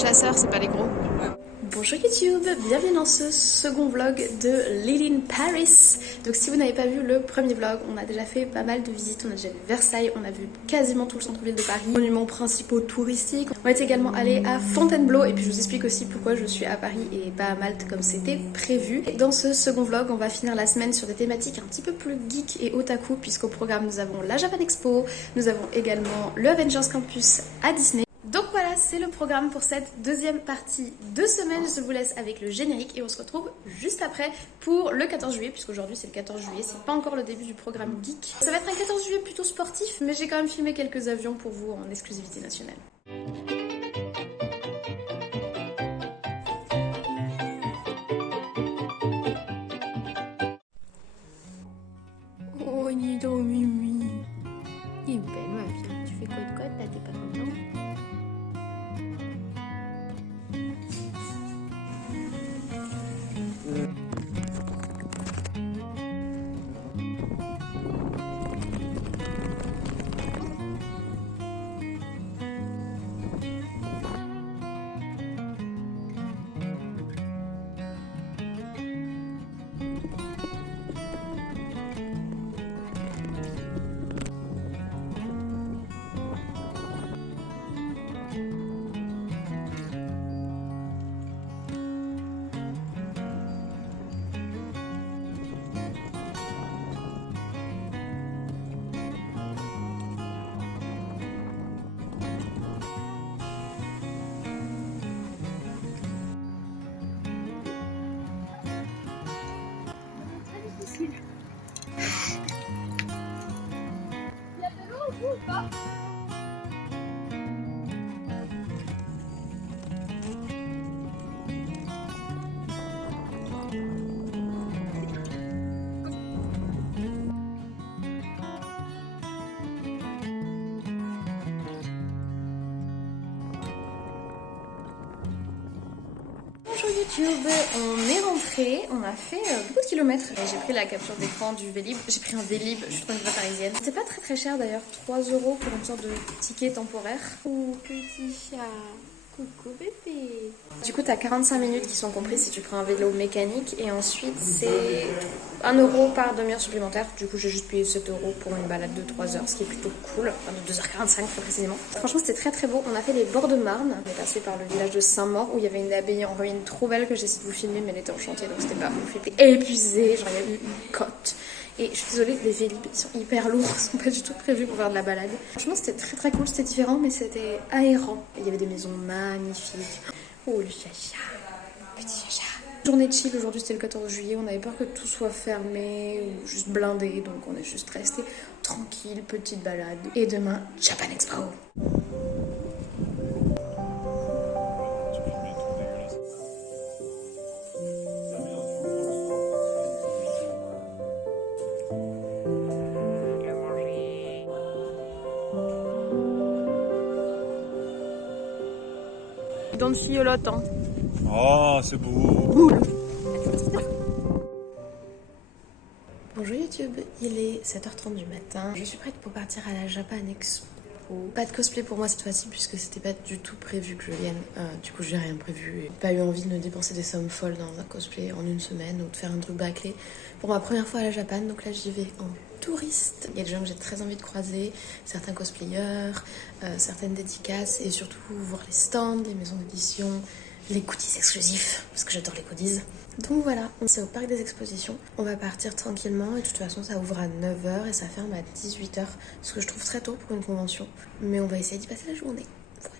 chasseurs, c'est pas les gros. Bonjour YouTube, bienvenue dans ce second vlog de Lily in Paris. Donc si vous n'avez pas vu le premier vlog, on a déjà fait pas mal de visites, on a déjà vu Versailles, on a vu quasiment tout le centre-ville de Paris, monuments principaux touristiques. On est également allé à Fontainebleau et puis je vous explique aussi pourquoi je suis à Paris et pas à Malte comme c'était prévu. Et dans ce second vlog, on va finir la semaine sur des thématiques un petit peu plus geek et otaku puisqu'au programme nous avons la Japan Expo, nous avons également le Avengers Campus à Disney. Donc voilà, c'est le programme pour cette deuxième partie de semaine. Je vous laisse avec le générique et on se retrouve juste après pour le 14 juillet, puisqu'aujourd'hui c'est le 14 juillet, c'est pas encore le début du programme geek. Ça va être un 14 juillet plutôt sportif, mais j'ai quand même filmé quelques avions pour vous en exclusivité nationale. Oh, dis donc, Mimi. Il est belle, ma fille. Tu fais quoi de quoi là, t'es pas content? Il y a de l'eau au bout ou pas? Bonjour YouTube, on est rentré, on a fait beaucoup de kilomètres. J'ai pris la capture d'écran du Vélib, j'ai pris un Vélib, je suis trop une vraie parisienne. C'était pas très cher d'ailleurs, 3 € pour une sorte de ticket temporaire. Oh petit chat, coucou bébé. Du coup t'as 45 minutes qui sont comprises si tu prends un vélo mécanique et ensuite c'est 1 € par demi-heure supplémentaire. Du coup j'ai juste payé 7 € pour une balade de 3 heures, ce qui est plutôt cool, enfin de 2h45 très précisément. Franchement c'était très beau, on a fait les bords de Marne, on est passé par le village de Saint-Maur où il y avait une abbaye en ruine trop belle que j'ai essayé de vous filmer mais elle était en chantier donc c'était pas ouf, j'étais épuisée, genre il y a eu une côte. Et je suis désolée, les Vélib ils sont hyper lourds, ils sont pas du tout prévus pour faire de la balade. Franchement c'était très cool, c'était différent mais c'était aérant. Il y avait des maisons magnifiques. Oh le chacha, petit chacha. Journée de chill, aujourd'hui c'était le 14 juillet, on avait peur que tout soit fermé ou juste blindé, donc on est juste resté tranquille, petite balade. Et demain, Japan Expo. Dents de fillelotte, hein. Oh, c'est beau. Bonjour YouTube, il est 7h30 du matin. Je suis prête pour partir à la Japan Expo. Pas de cosplay pour moi cette fois-ci puisque c'était pas du tout prévu que je vienne. Du coup j'ai rien prévu et pas eu envie de me dépenser des sommes folles dans un cosplay en une semaine ou de faire un truc bâclé pour ma première fois à la Japan. Donc là j'y vais en touriste. Il y a des gens que j'ai très envie de croiser, certains cosplayers, certaines dédicaces et surtout voir les stands, les maisons d'édition, les goodies exclusifs parce que j'adore les goodies. Donc voilà, c'est au parc des expositions. On va partir tranquillement et de toute façon ça ouvre à 9h et ça ferme à 18h. Ce que je trouve très tôt pour une convention. Mais on va essayer d'y passer la journée. Voilà.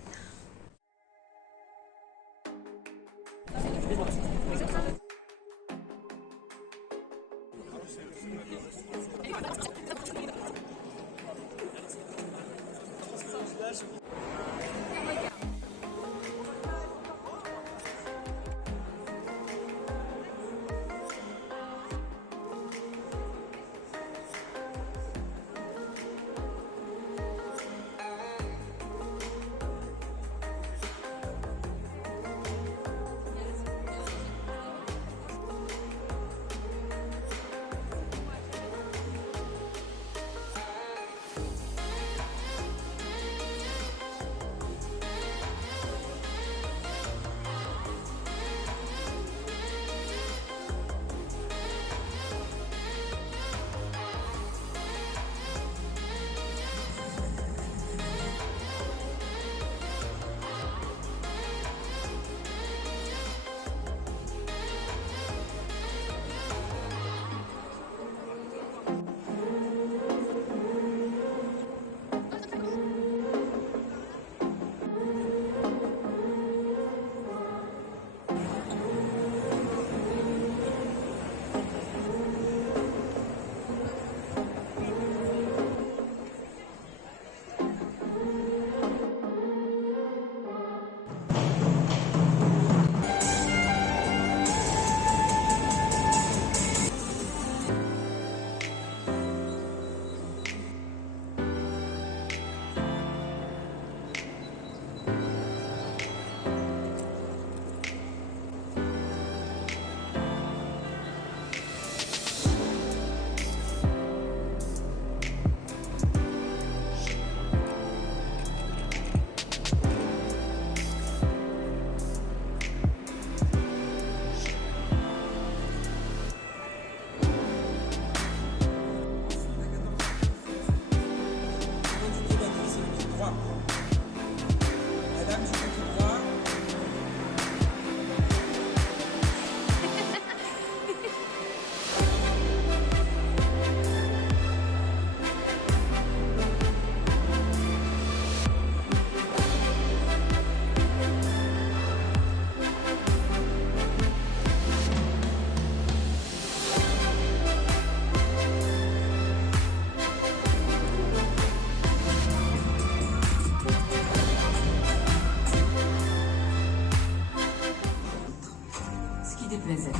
déplaisait.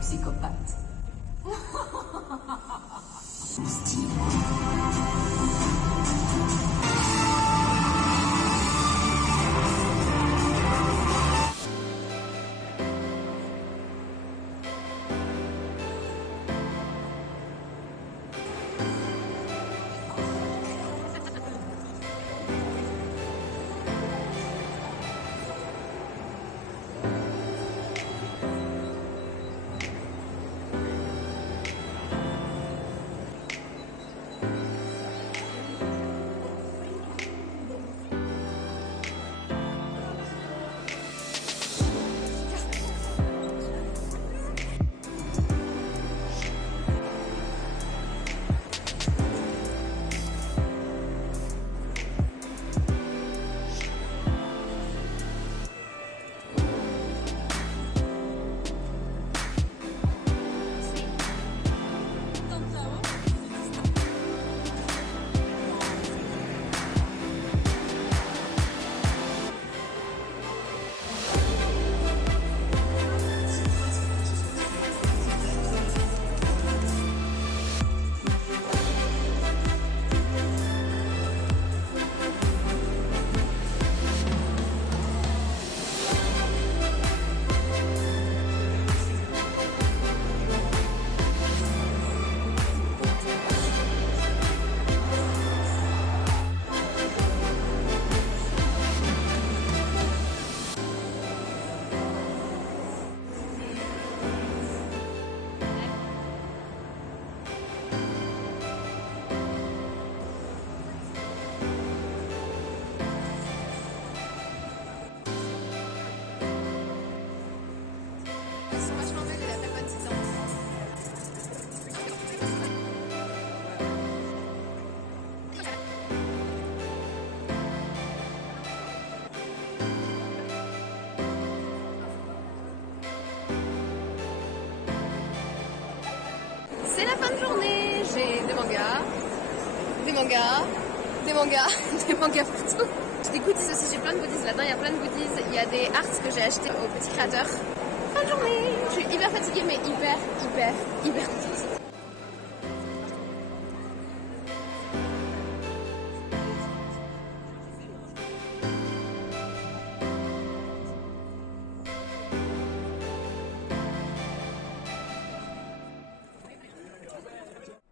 Psychopathe. Style. C'est la fin de journée, j'ai des mangas, des mangas partout. J'ai des goodies aussi, j'ai plein de goodies là-dedans, il y a plein de goodies, il y a des arts que j'ai achetés au petit créateur. Fin de journée, je suis hyper fatiguée mais hyper contente.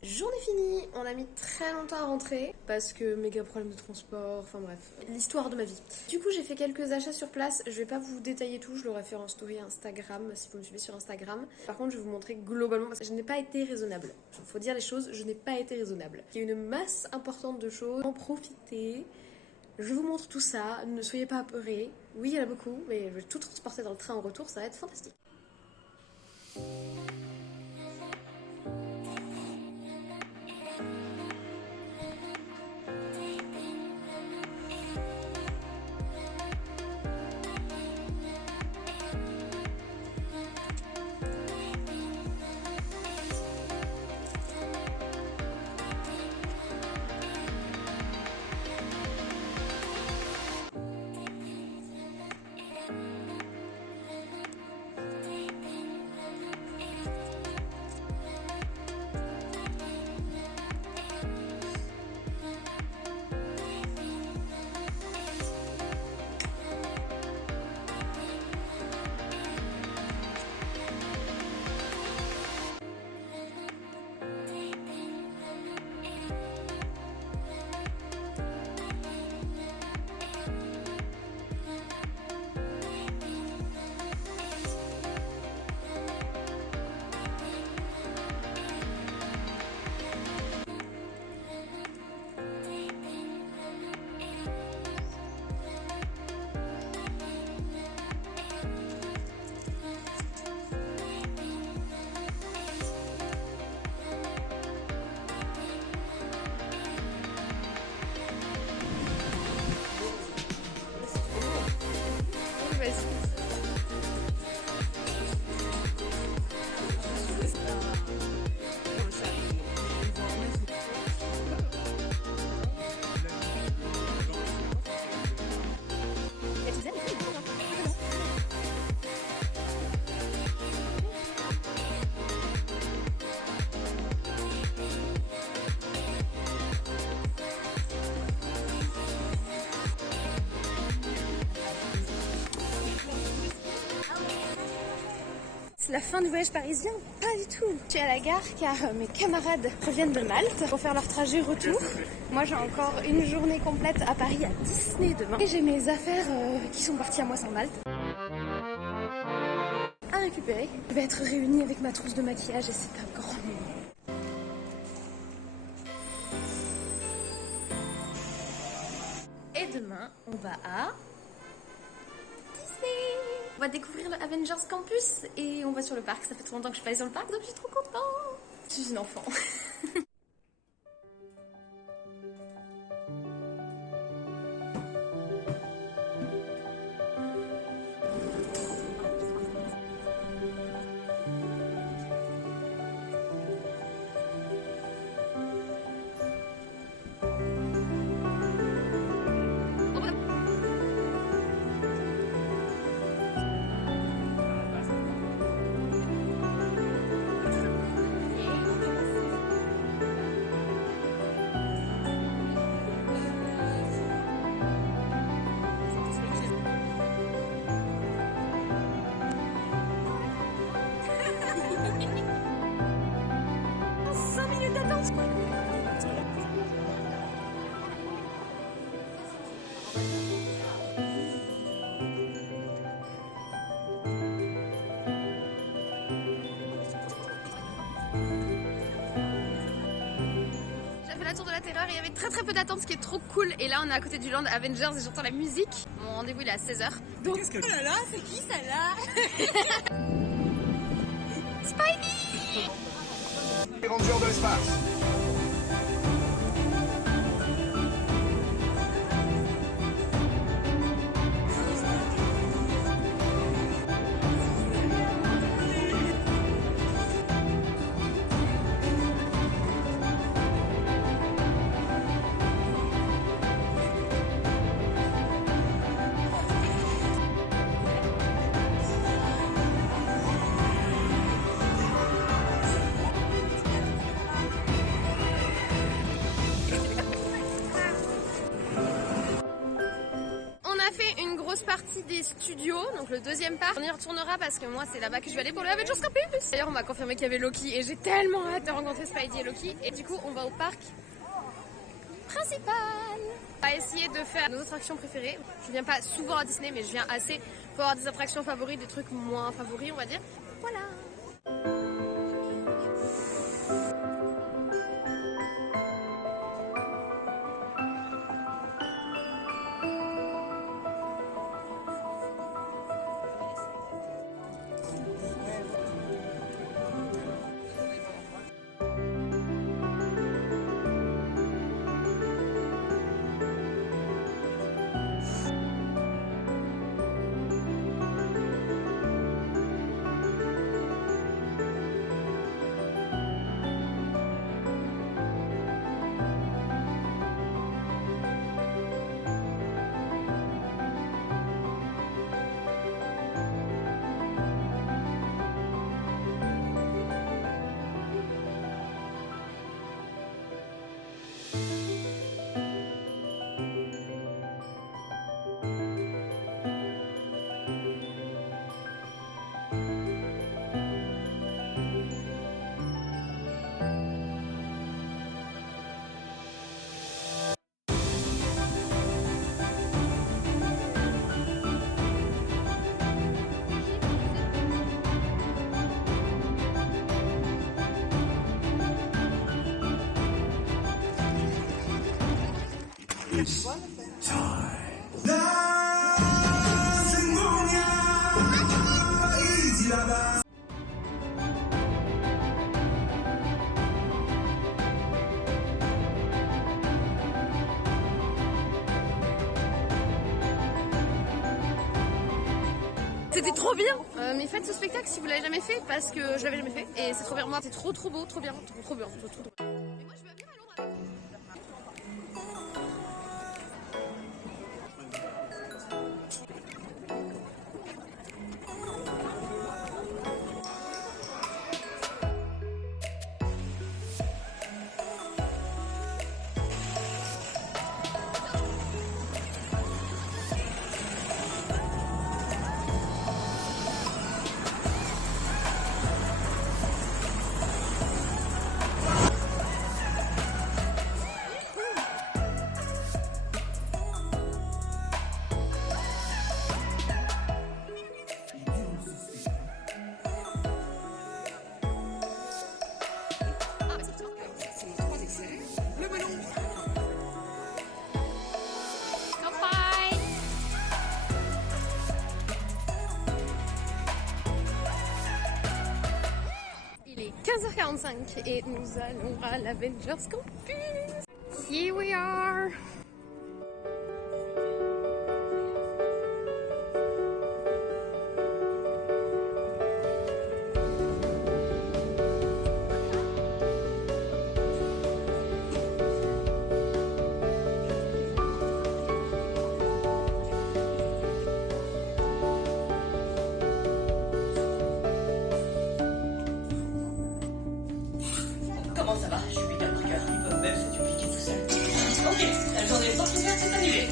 Journée finie, on a mis très longtemps à rentrer parce que méga problème de transport, enfin bref, l'histoire de ma vie. Du coup j'ai fait quelques achats sur place, je vais pas vous détailler tout, je l'aurai fait en story Instagram si vous me suivez sur Instagram. Par contre je vais vous montrer globalement parce que je n'ai pas été raisonnable. Faut dire les choses, je n'ai pas été raisonnable. Il y a une masse importante de choses, en profitez. Je vous montre tout ça, ne soyez pas apeurés. Oui il y en a beaucoup, mais je vais tout transporter dans le train en retour, ça va être fantastique. la fin du voyage parisien? Pas du tout. Je suis à la gare car mes camarades reviennent de Malte pour faire leur trajet retour. Moi j'ai encore une journée complète à Paris à Disney demain. Et j'ai mes affaires qui sont parties à moi sans Malte à récupérer. Je vais être réunie avec ma trousse de maquillage et c'est un grand moment. Et demain, on va à Disney. On va découvrir le Avengers Campus et on va sur le parc. Ça fait trop longtemps que je suis pas allée sur le parc, donc je suis trop contente. Je suis une enfant. La tour de la terreur, il y avait très peu d'attente, ce qui est trop cool. Et là on est à côté du land Avengers et j'entends la musique. Mon rendez-vous il est à 16h. Donc Oh là là, c'est qui celle-là? Spidey. Les rangers de l'espace. Partie des studios, donc le deuxième parc. On y retournera parce que moi c'est là-bas que je vais aller pour le Avengers Campus. D'ailleurs on m'a confirmé qu'il y avait Loki et j'ai tellement hâte de rencontrer Spidey et Loki. Et du coup on va au parc principal. On va essayer de faire nos attractions préférées. Je viens pas souvent à Disney mais je viens assez pour avoir des attractions favorites, des trucs moins favoris on va dire. Voilà. C'était trop bien. Mais faites ce spectacle si vous l'avez jamais fait parce que je l'avais jamais fait et c'est trop bien. Moi, c'est trop beau, trop bien, trop bien, trop bien. Mais moi, je veux venir à Londres avec vous. 15h45 et nous allons à l'Avengers Campus. Here we are. Comment ça va? Je suis Peter Parker. Ils peuvent même se dupliquer tout seuls. Ok, la journée portugaise c'est annulée.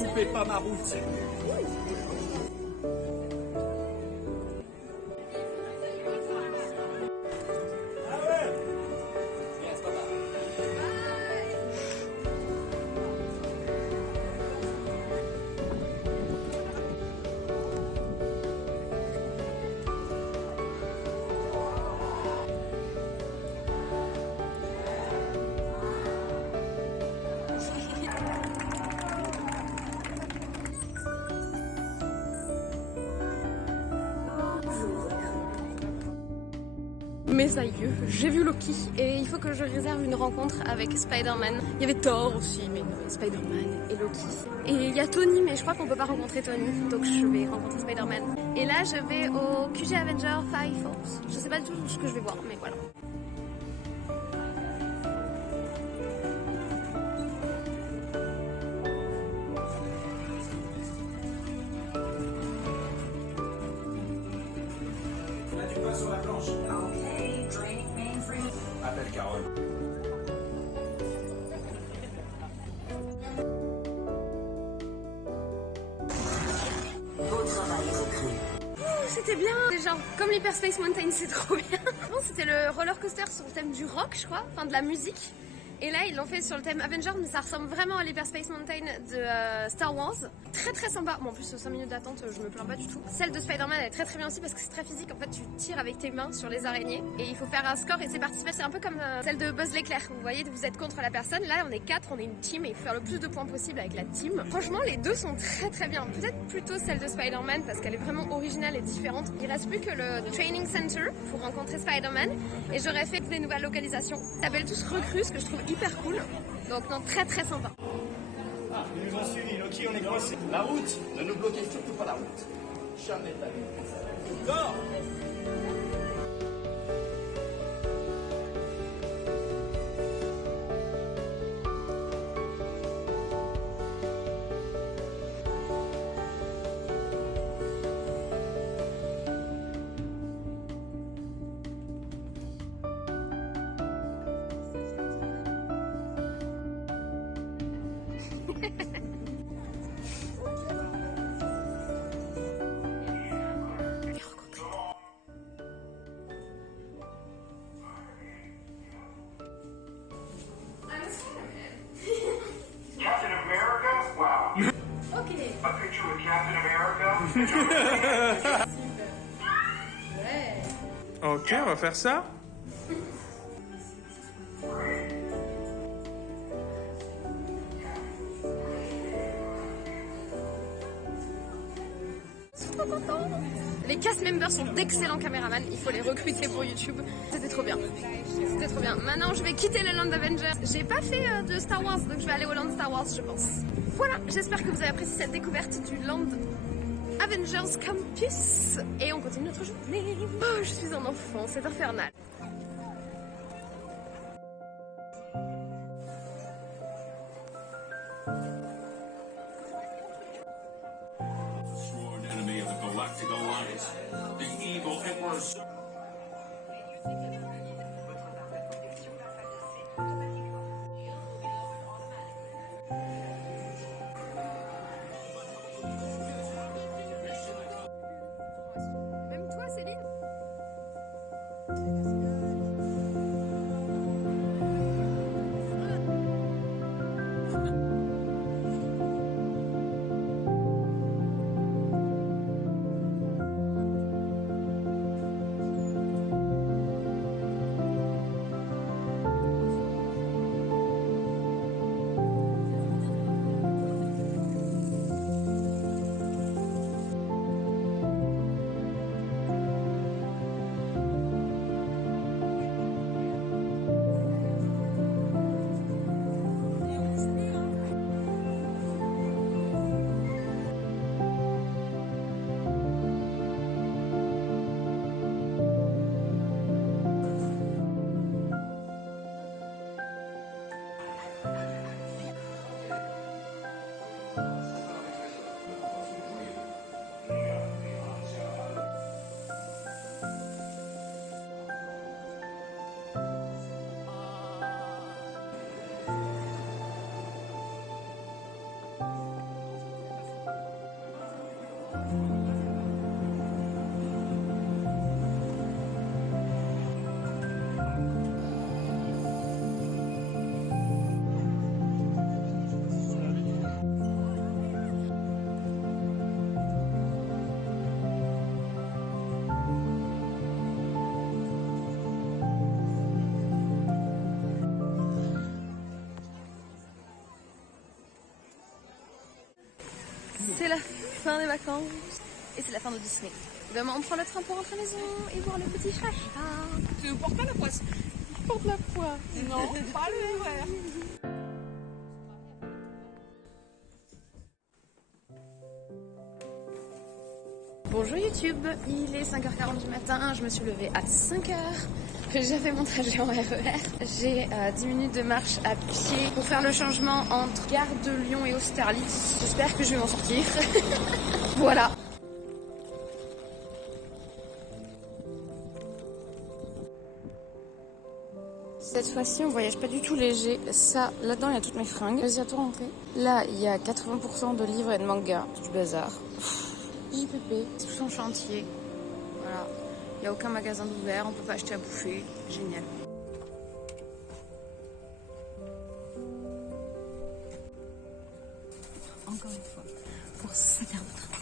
Ne coupez pas ma route. Mes aïeux, j'ai vu Loki et il faut que je réserve une rencontre avec Spider-Man. Il y avait Thor aussi, mais Spider-Man et Loki. Et il y a Tony, mais je crois qu'on peut pas rencontrer Tony, donc je vais rencontrer Spider-Man. Et là, je vais au QG Avenger Fire Force. Je sais pas du tout ce que je vais voir, mais voilà. On a du pain sur la planche. Appelle Carole. C'était bien, c'est genre comme l'Hyperspace Mountain, c'est trop bien. Bon, c'était le roller coaster sur le thème du rock, je crois, enfin de la musique. Et là, ils l'ont fait sur le thème Avengers, mais ça ressemble vraiment à l'Hyperspace Mountain de Star Wars. Très très sympa. Bon, en plus, 5 minutes d'attente, je me plains pas du tout. Celle de Spider-Man est très très bien aussi parce que c'est très physique. En fait, tu tires avec tes mains sur les araignées et il faut faire un score et c'est participer. C'est un peu comme celle de Buzz l'éclair. Vous voyez, vous êtes contre la personne. Là, on est 4, on est une team et il faut faire le plus de points possible avec la team. Franchement, les deux sont très très bien. Peut-être plutôt celle de Spider-Man parce qu'elle est vraiment originale et différente. Il reste plus que le Training Center pour rencontrer Spider-Man et j'aurais fait des nouvelles localisations. Ils s'appellent tous Recrues, ce que je trouve hyper cool. Donc non, très très sympa. Ah, ils nous ont suivis, Loki, on est coincés. La route, ne nous bloquez surtout pas la route. Jamais de la vie. D'accord. Captain America? Wow. Ok. A picture with Captain America? Ouais. Ok, on va faire ça. Je suis trop contente. Les cast members sont d'excellents caméramans. Il faut les recruter pour YouTube. C'était trop bien. C'était trop trop bien. Maintenant, je vais quitter le Land Avengers. J'ai pas fait de Star Wars, donc je vais aller au Land Star Wars, je pense. Voilà, j'espère que vous avez apprécié cette découverte du Land Avengers Campus. Et on continue notre journée. Oh, je suis un enfant, c'est infernal. Sworn enemy of the Galactic Alliance, the evil Emperor. Même toi, Céline? C'est la fin des vacances et c'est la fin de Disney. Demain on prend le train pour rentrer à la maison et voir le petit chacha. Tu ne portes pas la poisse. Je porte la poire. Non, pas le verre. Bonjour YouTube, il est 5h40 du matin, je me suis levée à 5h. J'ai fait mon trajet en RER. J'ai 10 minutes de marche à pied pour faire le changement entre Gare de Lyon et Austerlitz. J'espère que je vais m'en sortir. Voilà. Cette fois-ci, on voyage pas du tout léger. Ça, là-dedans, il y a toutes mes fringues. Vas-y, à tout rentrer. Là, il y a 80% de livres et de mangas. Du bazar. JPP, c'est tout en chantier. Voilà. Il n'y a aucun magasin d'ouvert, on peut pas acheter à bouffer. Génial. Encore une fois, pour 7 heures de train.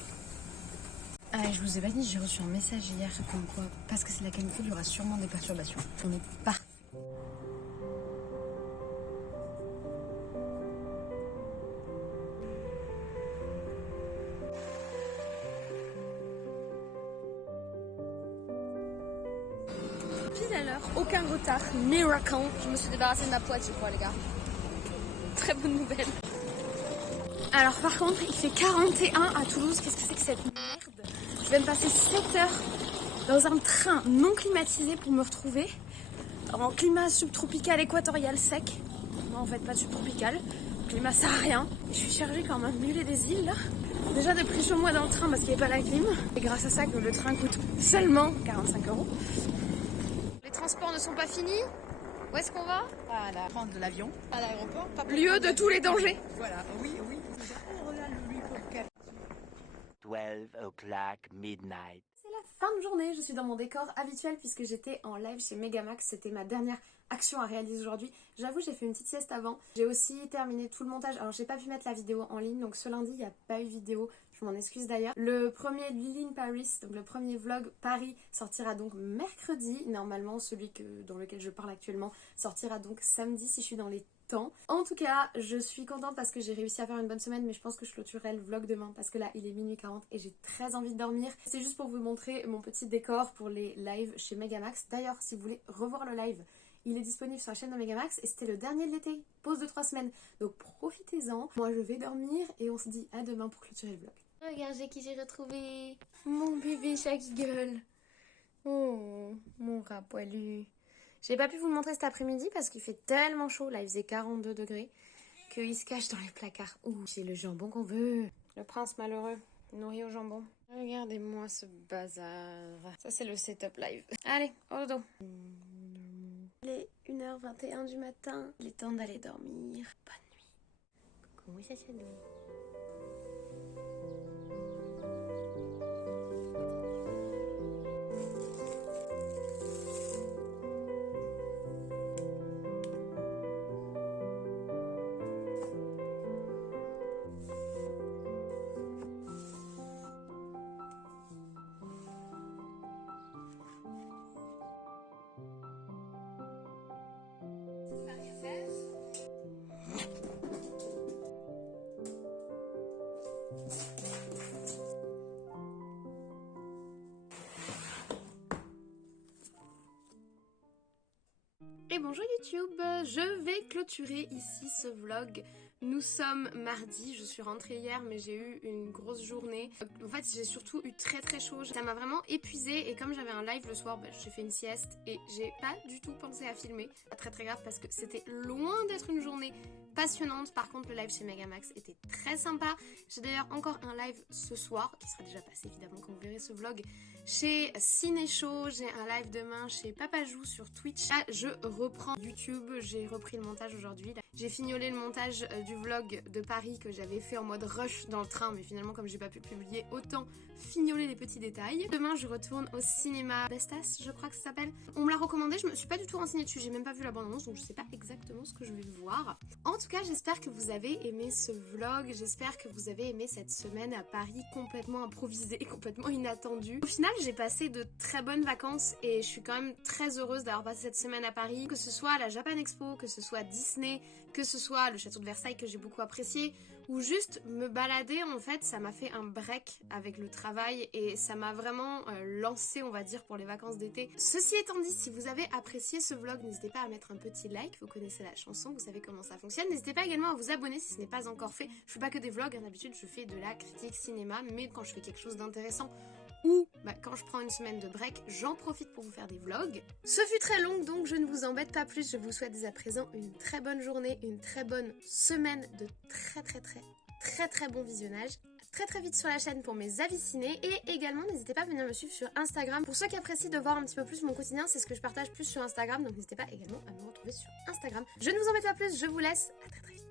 Ah, je vous ai pas dit, j'ai reçu un message hier comme quoi, parce que c'est la canicule, il y aura sûrement des perturbations. On est parfait. Pile à l'heure, aucun retard, miracle. Je me suis débarrassée de ma poids, je crois, les gars. Très bonne nouvelle. Alors par contre, il fait 41 à Toulouse. Qu'est-ce que c'est que cette merde? Je vais me passer 7 heures dans un train non climatisé pour me retrouver en climat subtropical équatorial sec. Non, en fait, pas subtropical. Climat saharien. Je suis chargée comme un mulet des îles là. Déjà de prix chaud moi dans le train parce qu'il n'y avait pas la clim. Et grâce à ça que le train coûte seulement 45 €. Les transports ne sont pas finis. Où est-ce qu'on va? Voilà, prendre de l'avion à l'aéroport. Lieu de tous les dangers. Voilà, oui, oui. On regarde le lui pour le 12 o'clock midnight. C'est la fin de journée, je suis dans mon décor habituel puisque j'étais en live chez Megamax, c'était ma dernière action à réaliser aujourd'hui. J'avoue, j'ai fait une petite sieste avant. J'ai aussi terminé tout le montage. Alors, j'ai pas pu mettre la vidéo en ligne, donc ce lundi, il n'y a pas eu vidéo. Je m'en excuse d'ailleurs. Le premier Lily in Paris, donc le premier vlog Paris, sortira donc mercredi. Normalement, celui dans lequel je parle actuellement sortira donc samedi si je suis dans les temps. En tout cas, je suis contente parce que j'ai réussi à faire une bonne semaine, mais je pense que je clôturerai le vlog demain parce que là, il est minuit 40 et j'ai très envie de dormir. C'est juste pour vous montrer mon petit décor pour les lives chez Megamax. D'ailleurs, si vous voulez revoir le live, Il est disponible sur la chaîne de Megamax et c'était le dernier de l'été. Pause de 3 semaines. Donc profitez-en. Moi je vais dormir et on se dit à demain pour clôturer le vlog. Regardez qui j'ai retrouvé. Mon bébé chat qui gueule. Oh, mon rat poilu. J'ai pas pu vous le montrer cet après-midi parce qu'il fait tellement chaud. Là il faisait 42 degrés qu'il se cache dans les placards. Ouh, c'est le jambon qu'on veut. Le prince malheureux, nourri au jambon. Regardez-moi ce bazar. Ça c'est le setup live. Allez, au dodo. Il est 1h21 du matin. Il est temps d'aller dormir. Bonne nuit. Coucou, ça c'est nous. Et bonjour YouTube, je vais clôturer ici ce vlog. Nous sommes mardi, je suis rentrée hier mais j'ai eu une grosse journée. En fait j'ai surtout eu très chaud, ça m'a vraiment épuisée et comme j'avais un live le soir, j'ai fait une sieste et j'ai pas du tout pensé à filmer. Pas très grave parce que c'était loin d'être une journée passionnante. Par contre le live chez Megamax était très sympa. J'ai d'ailleurs encore un live ce soir qui sera déjà passé évidemment quand vous verrez ce vlog chez Ciné-Show. J'ai un live demain chez Papajou sur Twitch. Là je reprends YouTube, j'ai repris le montage aujourd'hui. J'ai fignolé le montage du vlog de Paris que j'avais fait en mode rush dans le train, mais finalement comme j'ai pas pu le publier, autant fignoler les petits détails. Demain je retourne au cinéma Bestas, je crois que ça s'appelle. On me l'a recommandé, je me suis pas du tout renseignée dessus, j'ai même pas vu la bande-annonce, donc je sais pas exactement ce que je vais voir. En tout cas j'espère que vous avez aimé ce vlog, j'espère que vous avez aimé cette semaine à Paris complètement improvisée, complètement inattendue. Au final j'ai passé de très bonnes vacances et je suis quand même très heureuse d'avoir passé cette semaine à Paris, que ce soit à la Japan Expo, que ce soit Disney, que ce soit le château de Versailles que j'ai beaucoup apprécié, ou juste me balader. En fait ça m'a fait un break avec le travail et ça m'a vraiment lancé on va dire pour les vacances d'été. Ceci étant dit, si vous avez apprécié ce vlog, n'hésitez pas à mettre un petit like, vous connaissez la chanson, vous savez comment ça fonctionne. N'hésitez pas également à vous abonner si ce n'est pas encore fait. Je fais pas que des vlogs, d'habitude je fais de la critique cinéma, mais quand je fais quelque chose d'intéressant ou quand je prends une semaine de break, j'en profite pour vous faire des vlogs. Ce fut très long donc je ne vous embête pas plus, je vous souhaite dès à présent une très bonne journée, une très bonne semaine de très bon visionnage. Très vite sur la chaîne pour mes avis ciné et également n'hésitez pas à venir me suivre sur Instagram. Pour ceux qui apprécient de voir un petit peu plus mon quotidien, c'est ce que je partage plus sur Instagram, donc n'hésitez pas également à me retrouver sur Instagram. Je ne vous embête pas plus, je vous laisse, à très vite.